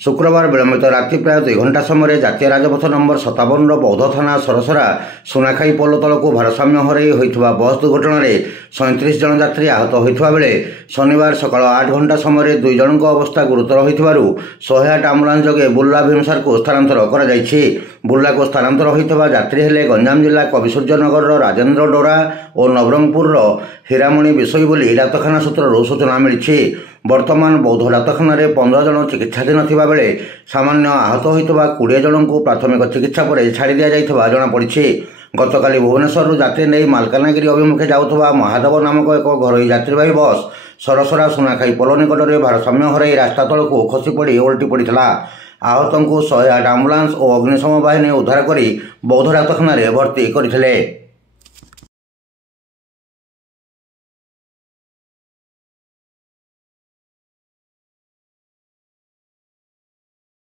शुक्रवार विलंबित राति प्राय 2 घंटा समय जातीय राजपथ नंबर 57 बौद्ध थाना सरसरा सुनाखाई पोल तलक भारसाम्य हरई होता बस दुर्घटन 37 जन यात्री आहत होता बेले शनिवार सकाल 8 घंटा समय 2 जन अवस्था गुरुतर होइथिबारु 108 आम्बुलांस जोगे बुर्ला भीमसार को स्थानांतर कर बुर्ला को स्थानांतर होता यात्री हेले गंजाम जिला कविसूर्यनगर राजेन्द्र डोरा और नवरंगपुर हीरामणि विषय बोली डाक्तखाना सूत्रରୁ सूचना मिली। वर्तमान बौद्ध डाक्तखाना 15 जन चिकित्साधीन थिबा बेले सामान्य आहत होइतबा 20 जन को प्राथमिक चिकित्सा पर छाड़ी दिया जाइतबा जणा पड़िछि। गतकाली भुवनेश्वर यात्री नहीं मालकानगिरी अभिमुखे जाउथबा महादेव नामक एक घरोई यात्रीवाही बस सरसरा सुनाखाई पोल निकट में भारसाम्य हरई रास्ता तलक खसी पड़ी ओल्टी पड़ा। आहत को 108 आम्बुलांस और अग्निशम बाहिनी उद्धार कर बौद्ध डाक्तखाना भर्ती करथिले।